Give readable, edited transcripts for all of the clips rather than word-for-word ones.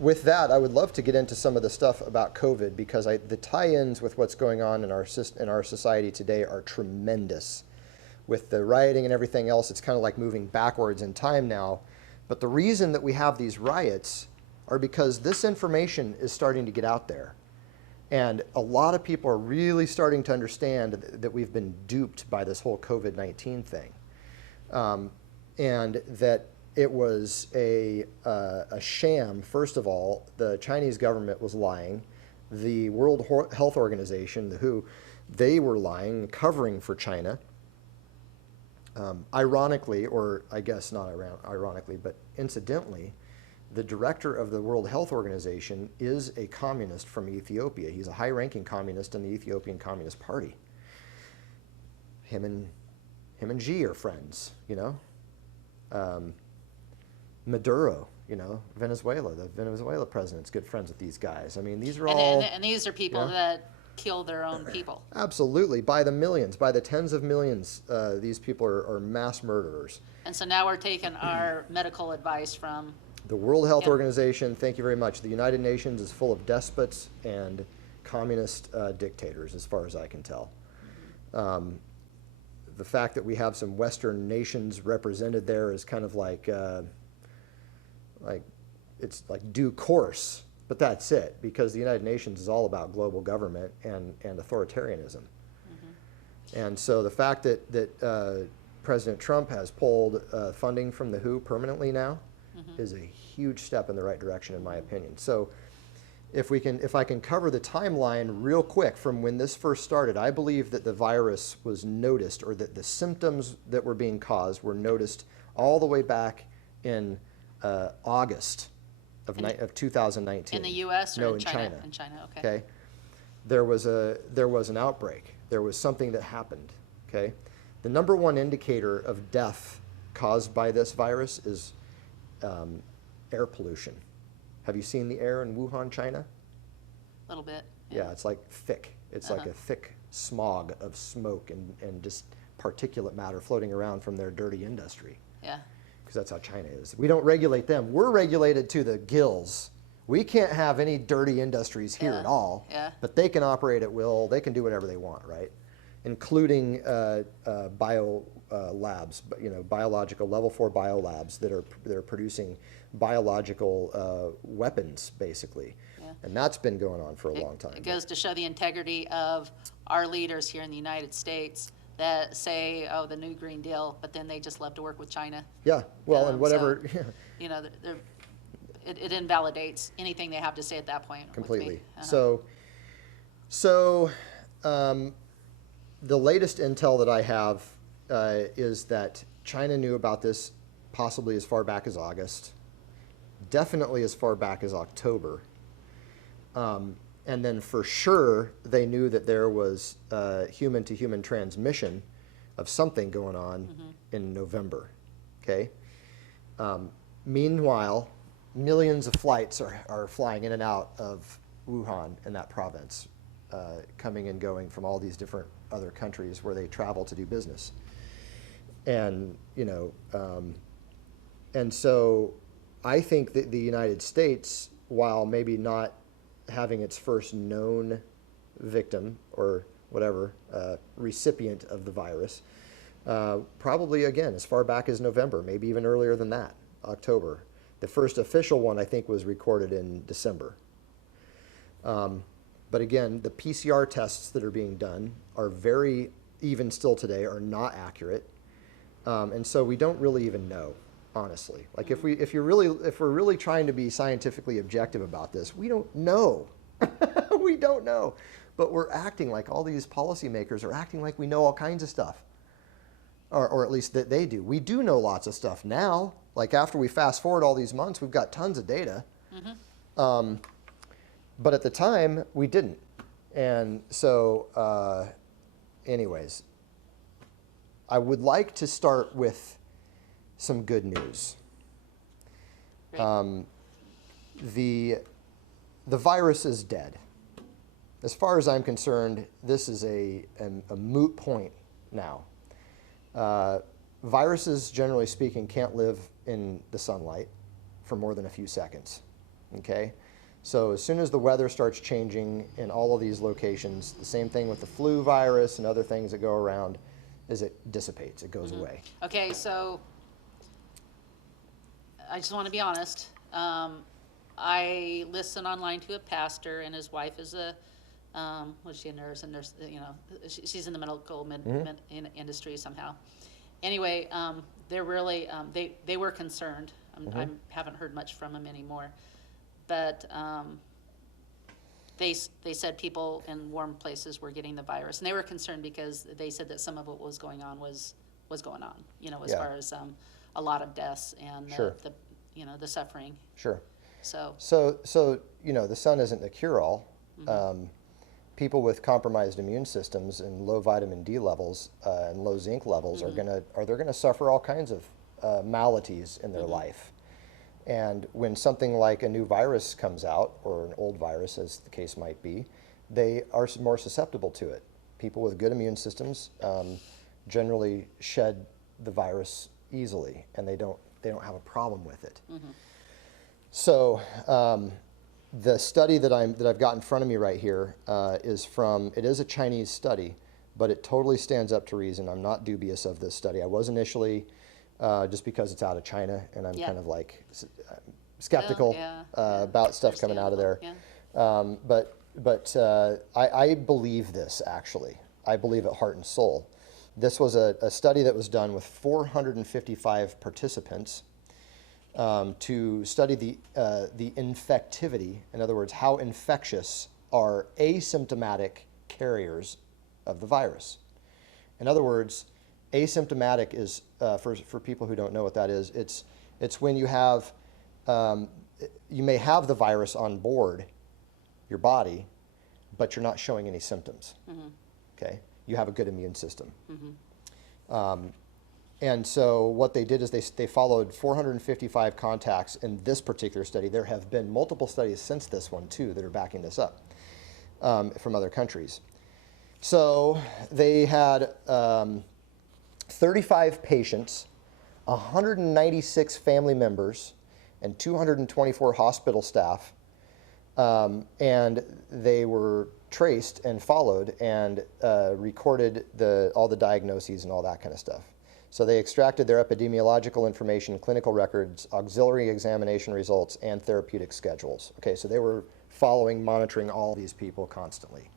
with that, I would love to get into some of the stuff about COVID, because the tie-ins with what's going on in our society today are tremendous. With the rioting and everything else, it's kind of like moving backwards in time now. But the reason that we have these riots are because this information is starting to get out there. And a lot of people are really starting to understand that we've been duped by this whole COVID-19 thing. And that it was a sham. First of all, the Chinese government was lying. The World Health Organization, the WHO, they were lying, covering for China. Ironically, or I guess not ironically, but incidentally, the director of the World Health Organization is a communist from Ethiopia. He's a high-ranking communist in the Ethiopian Communist Party. Him and Xi are friends, you know. Maduro, you know, Venezuela, the Venezuela president's good friends with these guys. I mean, these are all... And these are people that kill their own people. Absolutely, by the millions, by the tens of millions. These people are mass murderers. And so now we're taking our medical advice from... The World Health Organization, thank you very much. The United Nations is full of despots and communist dictators, as far as I can tell. The fact that we have some Western nations represented there is kind of like it's like due course, but that's it, because the United Nations is all about global government and authoritarianism. And so the fact that President Trump has pulled funding from the WHO permanently now is a huge step in the right direction, in my opinion. So if I can cover the timeline real quick from when this first started, I believe that the virus was noticed, or that the symptoms that were being caused were noticed all the way back in August of 2019. In the U.S. or no, in China? In China, okay. Okay. There was an outbreak. There was something that happened. Okay. The number one indicator of death caused by this virus is air pollution. Have you seen the air in Wuhan, China? A little bit. Yeah, it's like thick. It's like a thick smog of smoke and just particulate matter floating around from their dirty industry. Yeah. Because that's how China is. We don't regulate them. We're regulated to the gills. We can't have any dirty industries here at all. Yeah. But they can operate at will. They can do whatever they want, right? Including bio labs, you know, biological level 4 biolabs that are producing biological weapons, basically. Yeah. And that's been going on for a long time. It goes to show the integrity of our leaders here in the United States that say, oh, the new Green Deal, but then they just love to work with China. Yeah, well, and whatever. So, you know, it invalidates anything they have to say at that point. Completely. So the latest intel that I have is that China knew about this possibly as far back as August, definitely as far back as October. And then for sure, they knew that there was human-to-human transmission of something going on in November, okay? Meanwhile, millions of flights are flying in and out of Wuhan in that province, coming and going from all these different other countries where they travel to do business. And, you know, and so I think that the United States, while maybe not having its first known victim or whatever, recipient of the virus, probably again as far back as November, maybe even earlier than that, October. The first official one I think was recorded in December. But again, the PCR tests that are being done are even still today, are not accurate. And so we don't really even know, honestly. Like if we're really trying to be scientifically objective about this, we don't know. We don't know. But we're acting like all these policymakers are acting like we know all kinds of stuff. Or at least that they do. We do know lots of stuff now. Like after we fast forward all these months, we've got tons of data. But at the time, we didn't. And so, anyways, I would like to start with some good news. The virus is dead. As far as I'm concerned, this is a moot point now. Viruses, generally speaking, can't live in the sunlight for more than a few seconds. okay? So as soon as the weather starts changing in all of these locations, the same thing with the flu virus and other things that go around, is it dissipates, it goes away. Okay, so I just want to be honest. I listened online to a pastor, and his wife is a, was she a nurse? She's in the medical industry somehow. Anyway, they're really, they were concerned. I haven't heard much from them anymore. But they said people in warm places were getting the virus, and they were concerned because they said that some of what was going on was going on, as far as a lot of deaths and Sure. the suffering. Sure. So the sun isn't the cure-all. People with compromised immune systems and low vitamin D levels and low zinc levels they're gonna suffer all kinds of maladies in their life. And when something like a new virus comes out, or an old virus, as the case might be, they are more susceptible to it. People with good immune systems generally shed the virus easily, and they don't have a problem with it. So the study that I've got in front of me right here it is a Chinese study, but it totally stands up to reason. I'm not dubious of this study. I was initially, just because it's out of China, and I'm kind of like skeptical about stuff coming out of there. But I believe this, actually. I believe it heart and soul. This was a study that was done with 455 participants to study the infectivity, in other words, how infectious are asymptomatic carriers of the virus. In other words, asymptomatic is, for people who don't know what that is, it's when you have, you may have the virus on board your body, but you're not showing any symptoms. Okay, you have a good immune system. And so what they did is they followed 455 contacts in this particular study. There have been multiple studies since this one too that are backing this up from other countries. So they had 35 patients, 196 family members, and 224 hospital staff, and they were traced and followed and recorded all the diagnoses and all that kind of stuff. So they extracted their epidemiological information, clinical records, auxiliary examination results, and therapeutic schedules. Okay, so they were monitoring all these people constantly.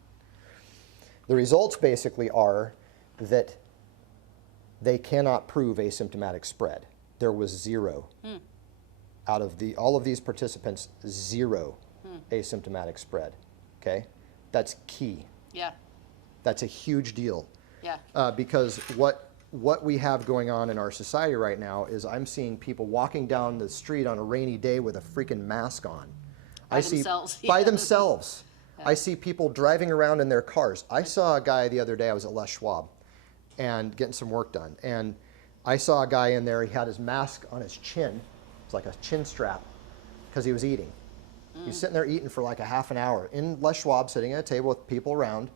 The results basically are that they cannot prove asymptomatic spread. There was zero. Out of all of these participants, zero asymptomatic spread. Okay, that's key. Yeah. That's a huge deal. Yeah. Because what we have going on in our society right now is I'm seeing people walking down the street on a rainy day with a freaking mask on. By themselves. Yeah. I see people driving around in their cars. I saw a guy the other day, I was at Les Schwab and getting some work done, and I saw a guy in there, he had his mask on his chin. It's like a chin strap, because he was eating. He was sitting there eating for like a half an hour in Les Schwab, sitting at a table with people around.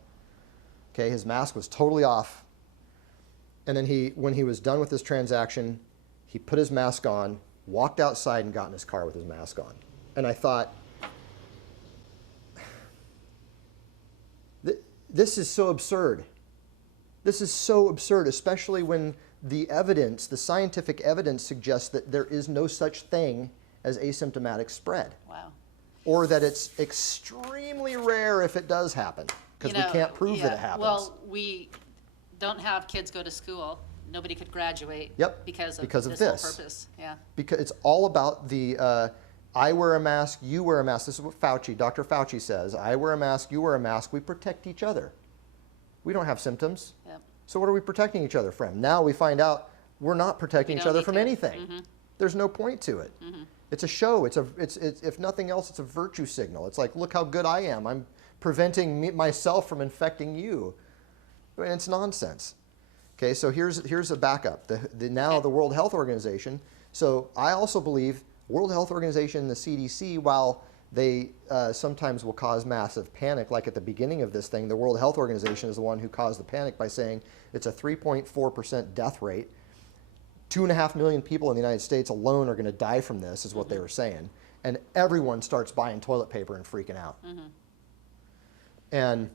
Okay, his mask was totally off. And then when he was done with his transaction, he put his mask on, walked outside, and got in his car with his mask on. And I thought, this is so absurd. This is so absurd, especially when the scientific evidence suggests that there is no such thing as asymptomatic spread. Wow. Or that it's extremely rare if it does happen, because we can't prove that it happens. Well, we don't have kids go to school. Nobody could graduate. Yep. Because of this whole purpose. Yeah. Because it's all about the I wear a mask, you wear a mask. This is what Dr. Fauci says. I wear a mask, you wear a mask. We protect each other. We don't have symptoms. Yep. So what are we protecting each other from? Now we find out we're not protecting each other from anything. There's no point to it. It's a show. It's if nothing else, it's a virtue signal. It's like, look how good I am. I'm preventing myself from infecting you. I mean, it's nonsense. Okay, so here's a backup. The World Health Organization. So I also believe World Health Organization and the CDC, while they sometimes will cause massive panic, like at the beginning of this thing, the World Health Organization is the one who caused the panic by saying it's a 3.4% death rate. 2.5 million people in the United States alone are going to die from this, is what they were saying. and everyone starts buying toilet paper and freaking out. And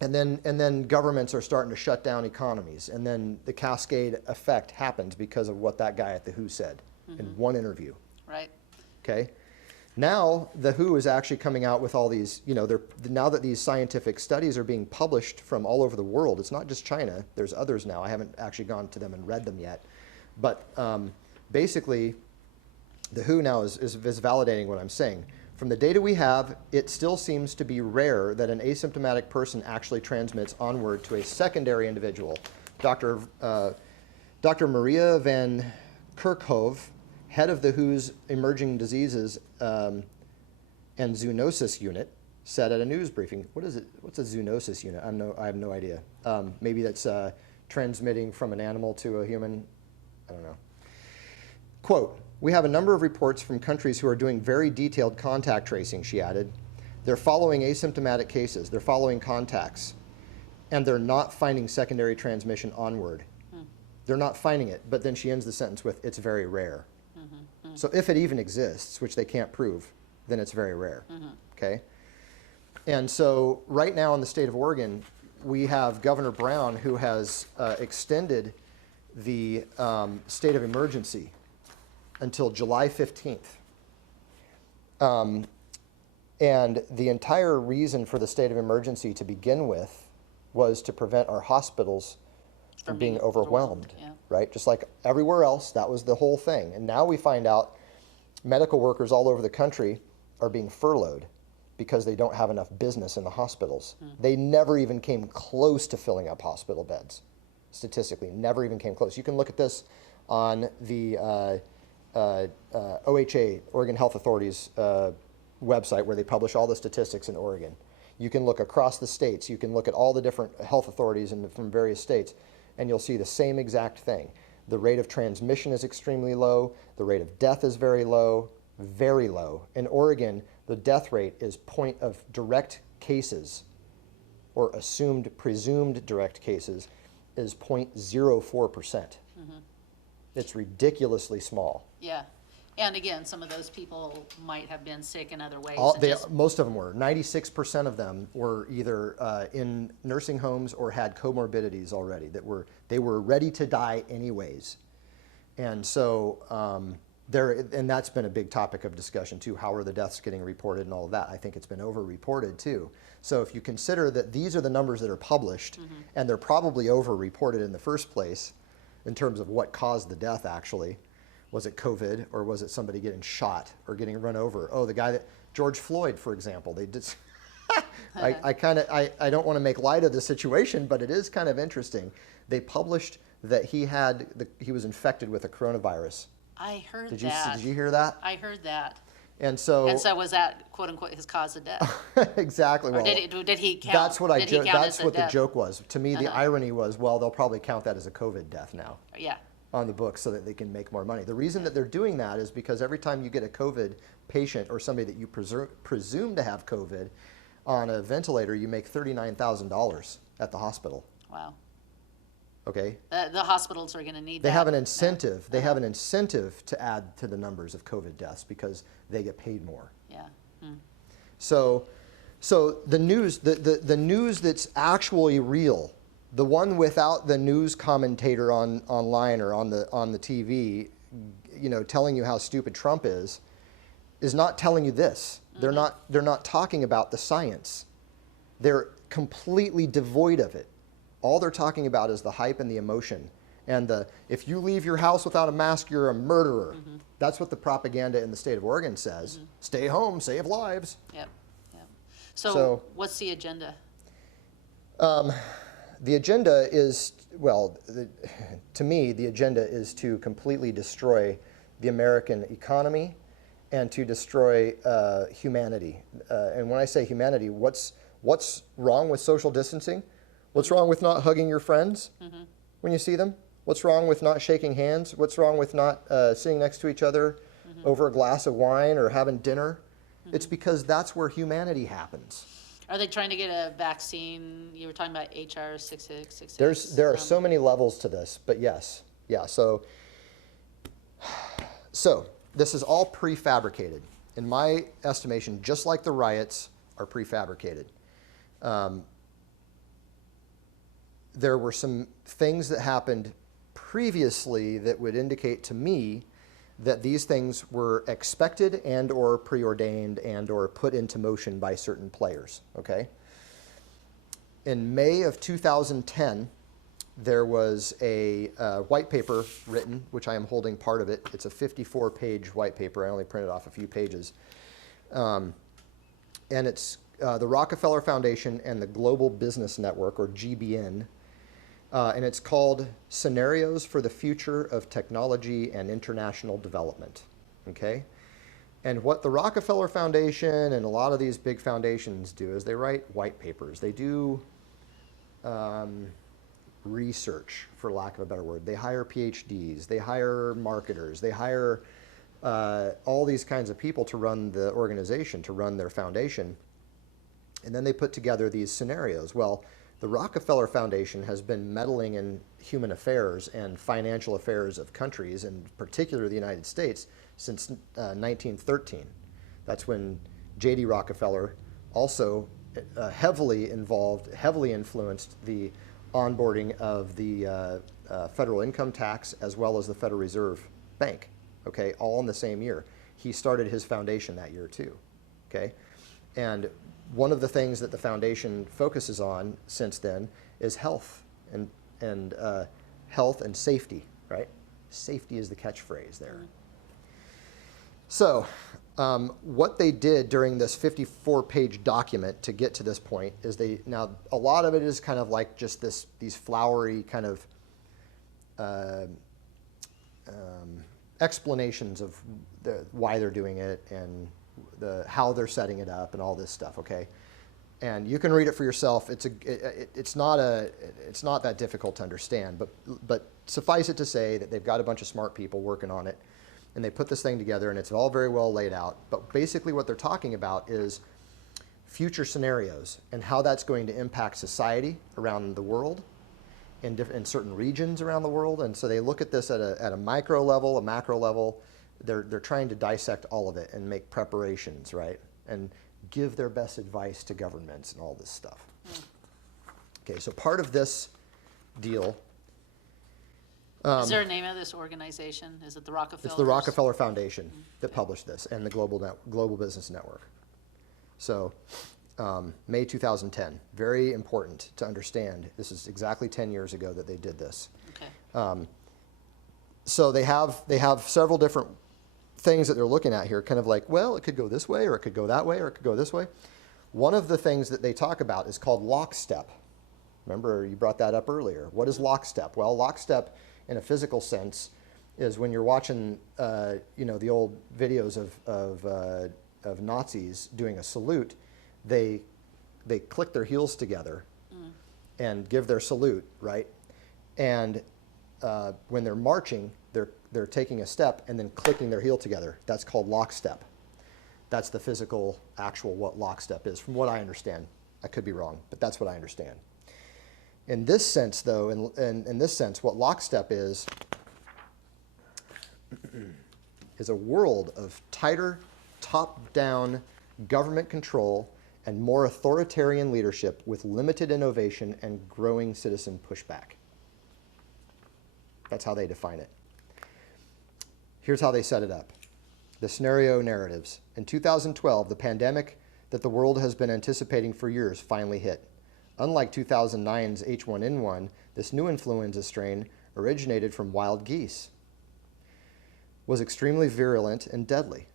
then governments are starting to shut down economies, and then the cascade effect happens because of what that guy at the WHO said in one interview. Right. Okay. Now the WHO is actually coming out with all these, now that these scientific studies are being published from all over the world. It's not just China. There's others now. I haven't actually gone to them and read them yet. But basically, the WHO now is validating what I'm saying. From the data we have, it still seems to be rare that an asymptomatic person actually transmits onward to a secondary individual. Dr. Maria van Kerkhove, head of the WHO's Emerging Diseases and Zoonosis Unit, said at a news briefing, what is it? What's a zoonosis unit? I have no idea. Maybe that's transmitting from an animal to a human. I don't know. Quote, "We have a number of reports from countries who are doing very detailed contact tracing," she added. "They're following asymptomatic cases, they're following contacts, and they're not finding secondary transmission onward." They're not finding it, but then she ends the sentence with, "It's very rare." So if it even exists, which they can't prove, then it's very rare, okay? And so right now in the state of Oregon, we have Governor Brown who has extended the state of emergency until July 15th. And the entire reason for the state of emergency to begin with was to prevent our hospitals from being overwhelmed, right? Just like everywhere else, that was the whole thing. And now we find out medical workers all over the country are being furloughed because they don't have enough business in the hospitals. They never even came close to filling up hospital beds, statistically, never even came close. You can look at this on the OHA, Oregon Health Authority's website, where they publish all the statistics in Oregon. You can look across the states. You can look at all the different health authorities from various states, and you'll see the same exact thing. The rate of transmission is extremely low. The rate of death is very low, very low. In Oregon, the death rate is point of direct cases, or presumed direct cases, is 0.04%. It's ridiculously small. Yeah. And again, some of those people might have been sick in other ways. Most of them were. 96% of them were either in nursing homes or had comorbidities already they were ready to die anyways. And so and that's been a big topic of discussion too. How are the deaths getting reported and all of that? I think it's been over-reported too. So if you consider that these are the numbers that are published, and they're probably over-reported in the first place in terms of what caused the death actually. Was it COVID, or was it somebody getting shot or getting run over? Oh, the guy George Floyd, for example, they did. I don't want to make light of the situation, but it is kind of interesting. They published that he was infected with a coronavirus. I heard Did that. you hear that? I heard that. And so was that quote unquote his cause of death? Exactly. Or did he count? That's what That's what the joke was. To me, the irony was, well, they'll probably count that as a COVID death now. Yeah. On the books so that they can make more money. The reason that they're doing that is because every time you get a COVID patient or somebody that you presume to have COVID on a ventilator, you make $39,000 at the hospital. Wow. Okay. The hospitals are going to need that. They have an incentive. They have an incentive to add to the numbers of COVID deaths because they get paid more. Yeah. So the news, the news that's actually real, the one without the news commentator online or on the TV, telling you how stupid Trump is not telling you this. They're not talking about the science. They're completely devoid of it. All they're talking about is the hype and the emotion. And if you leave your house without a mask, you're a murderer. That's what the propaganda in the state of Oregon says. Stay home, save lives. Yep. So what's the agenda? The agenda is, to me, the agenda is to completely destroy the American economy and to destroy humanity. And when I say humanity, what's wrong with social distancing? What's wrong with not hugging your friends when you see them? What's wrong with not shaking hands? What's wrong with not sitting next to each other over a glass of wine or having dinner? It's because that's where humanity happens. Are they trying to get a vaccine? You were talking about HR 6666. There are so many levels to this, but yes. Yeah, so this is all prefabricated in my estimation, just like the riots, are prefabricated. There were some things that happened previously that would indicate to me that these things were expected and or preordained and or put into motion by certain players, okay? In May of 2010, there was a white paper written, which I am holding part of it. It's a 54-page white paper. I only printed off a few pages. And it's the Rockefeller Foundation and the Global Business Network, or GBN, and it's called Scenarios for the Future of Technology and International Development, okay? And what the Rockefeller Foundation and a lot of these big foundations do is they write white papers. They do research, for lack of a better word. They hire PhDs, they hire marketers, they hire all these kinds of people to run the organization, to run their foundation. And then they put together these scenarios. Well, the Rockefeller Foundation has been meddling in human affairs and financial affairs of countries, in particular the United States, since 1913. That's when J.D. Rockefeller also heavily influenced the onboarding of the federal income tax as well as the Federal Reserve Bank, okay, all in the same year. He started his foundation that year too, okay? And one of the things that the foundation focuses on since then is health and health and safety, right? Safety is the catchphrase there. So what they did during this 54-page document to get to this point is now a lot of it is kind of like just these flowery kind of explanations of why they're doing it and how they're setting it up and all this stuff, okay? And you can read it for yourself. It's not that difficult to understand, but suffice it to say that they've got a bunch of smart people working on it, and they put this thing together, and it's all very well laid out. But basically what they're talking about is future scenarios and how that's going to impact society around the world in certain regions around the world. And so they look at this at a micro level, a macro level. They're trying to dissect all of it and make preparations, right? And give their best advice to governments and all this stuff. Okay, so part of this deal. Is there a name of this organization? Is it the Rockefeller? It's the Rockefeller Foundation that published this, and the Global Business Network. So May 2010, very important to understand. This is exactly 10 years ago that they did this. Okay. So they have several different things that they're looking at here, kind of like, well, it could go this way, or it could go that way, or it could go this way. One of the things that they talk about is called lockstep. Remember, you brought that up earlier. What is lockstep? Well, lockstep in a physical sense is when you're watching, the old videos of Nazis doing a salute, they click their heels together and give their salute, right? And when they're marching, they're taking a step and then clicking their heel together. That's called lockstep. That's the physical, actual what lockstep is, from what I understand. I could be wrong, but that's what I understand. In this sense, though, in this sense, what lockstep is a world of tighter, top-down government control and more authoritarian leadership with limited innovation and growing citizen pushback. That's how they define it. Here's how they set it up. The scenario narratives. In 2012, the pandemic that the world has been anticipating for years finally hit. Unlike 2009's H1N1, this new influenza strain originated from wild geese, was extremely virulent and deadly.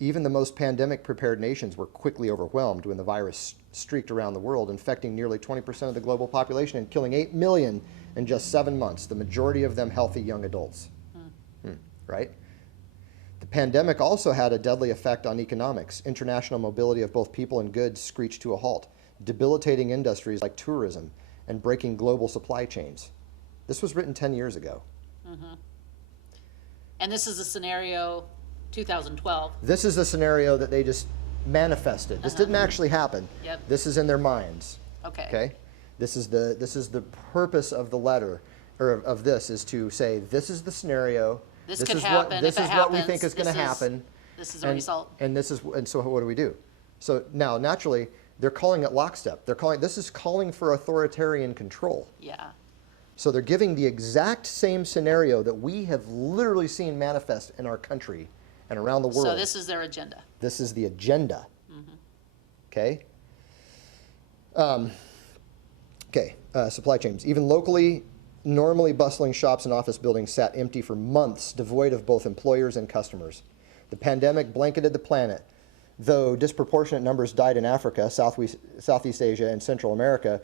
Even the most pandemic-prepared nations were quickly overwhelmed when the virus streaked around the world, infecting nearly 20% of the global population and killing 8 million in just 7 months, the majority of them healthy young adults. Right? The pandemic also had a deadly effect on economics. International mobility of both people and goods screeched to a halt, debilitating industries like tourism and breaking global supply chains. This was written 10 years ago. And this is a scenario 2012. This is a scenario that they just manifested. This didn't actually happen. Yep. This is in their minds. Okay. Okay? This is the purpose of the letter, or of this, is to say, this is the scenario. This could happen if it This is what we happens. think is going to happen. This is a result. And so what do we do? So now, naturally, they're calling it lockstep. This is calling for authoritarian control. Yeah. So they're giving the exact same scenario that we have literally seen manifest in our country and around the world. So this is their agenda. This is the agenda. Okay? Supply chains. Even locally, normally bustling shops and office buildings sat empty for months, devoid of both employers and customers. The pandemic blanketed the planet. Though disproportionate numbers died in Africa, Southeast Asia, and Central America,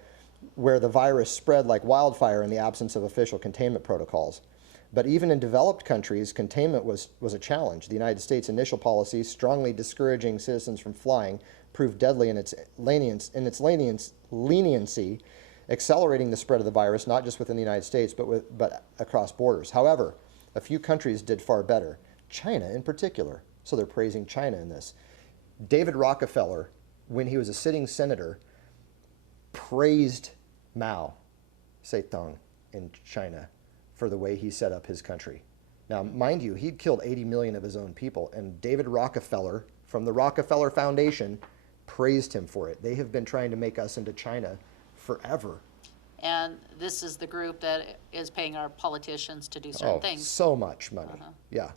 where the virus spread like wildfire in the absence of official containment protocols. But even in developed countries, containment was a challenge. The United States' initial policies, strongly discouraging citizens from flying, proved deadly in its leniency, accelerating the spread of the virus, not just within the United States, but across borders. However, a few countries did far better. China in particular. So they're praising China in this. David Rockefeller, when he was a sitting senator, praised Mao Zedong in China for the way he set up his country. Now, mind you, he'd killed 80 million of his own people, and David Rockefeller from the Rockefeller Foundation praised him for it. They have been trying to make us into China forever. And this is the group that is paying our politicians to do certain things. So much money. Yeah.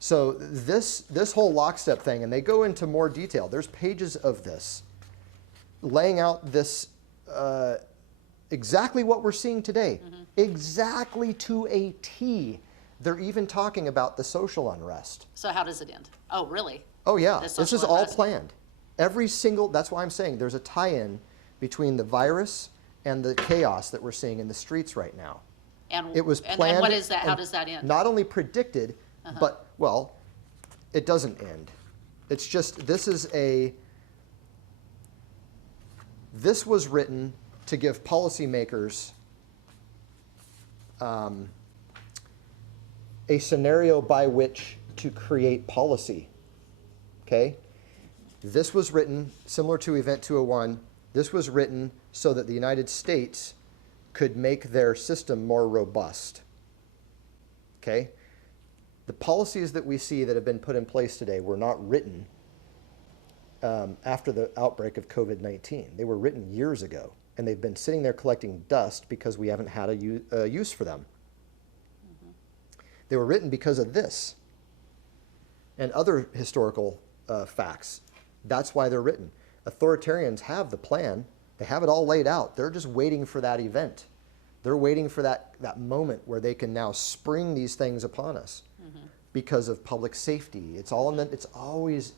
So this whole lockstep thing, and they go into more detail. There's pages of this laying out this exactly what we're seeing today, exactly to a T. They're even talking about the social unrest. So how does it end? Oh, really? Oh yeah, The this social is all unrest? planned. Every single, that's why I'm saying there's a tie-in between the virus and the chaos that we're seeing in the streets right now. And It was and planned. what is that? How and does that end? Not only predicted, but, well, it doesn't end. It's just, this was written to give policymakers a scenario by which to create policy. Okay? This was written, similar to Event 201, this was written so that the United States could make their system more robust. Okay? The policies that we see that have been put in place today were not written after the outbreak of COVID-19. They were written years ago, and they've been sitting there collecting dust because we haven't had a use for them. They were written because of this and other historical facts. That's why they're written. Authoritarians have the plan. They have it all laid out. They're just waiting for that event. They're waiting for that moment where they can now spring these things upon us because of public safety. It's always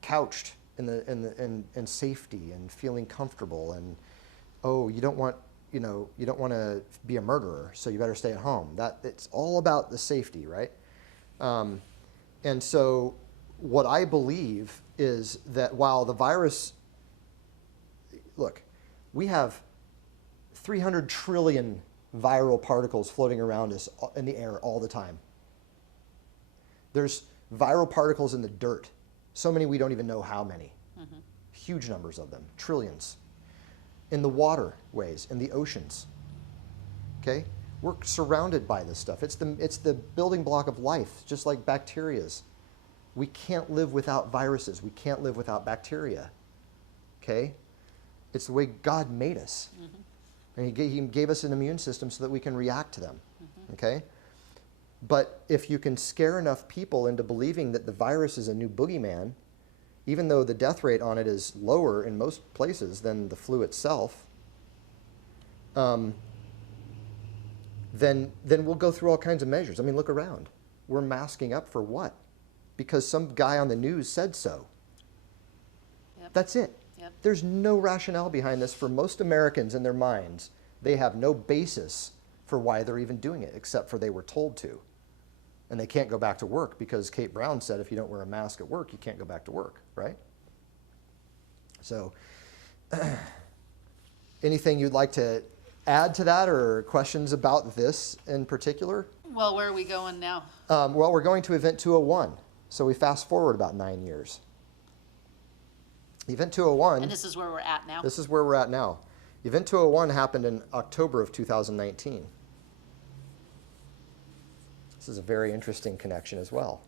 couched in safety and feeling comfortable. And you don't want to be a murderer, so you better stay at home. It's all about the safety, right? And so what I believe is that while the virus, look, we have 300 trillion viral particles floating around us in the air all the time. There's viral particles in the dirt. So many we don't even know how many. Huge numbers of them, trillions. In the waterways, in the oceans. Okay? We're surrounded by this stuff. It's the building block of life, just like bacterias. We can't live without viruses. We can't live without bacteria. Okay? It's the way God made us. And he gave us an immune system so that we can react to them. Okay? But if you can scare enough people into believing that the virus is a new boogeyman, even though the death rate on it is lower in most places than the flu itself, then we'll go through all kinds of measures. I mean, look around. We're masking up for what? Because some guy on the news said so. Yep. That's it. Yep. There's no rationale behind this for most Americans in their minds. They have no basis for why they're even doing it, except for they were told to. And they can't go back to work because Kate Brown said if you don't wear a mask at work, you can't go back to work, right? So anything you'd like to add to that or questions about this in particular? Well, where are we going now? Well, we're going to Event 201. So we fast forward about 9 years. Event 201. And this is where we're at now? This is where we're at now. Event 201 happened in October of 2019. This is a very interesting connection as well.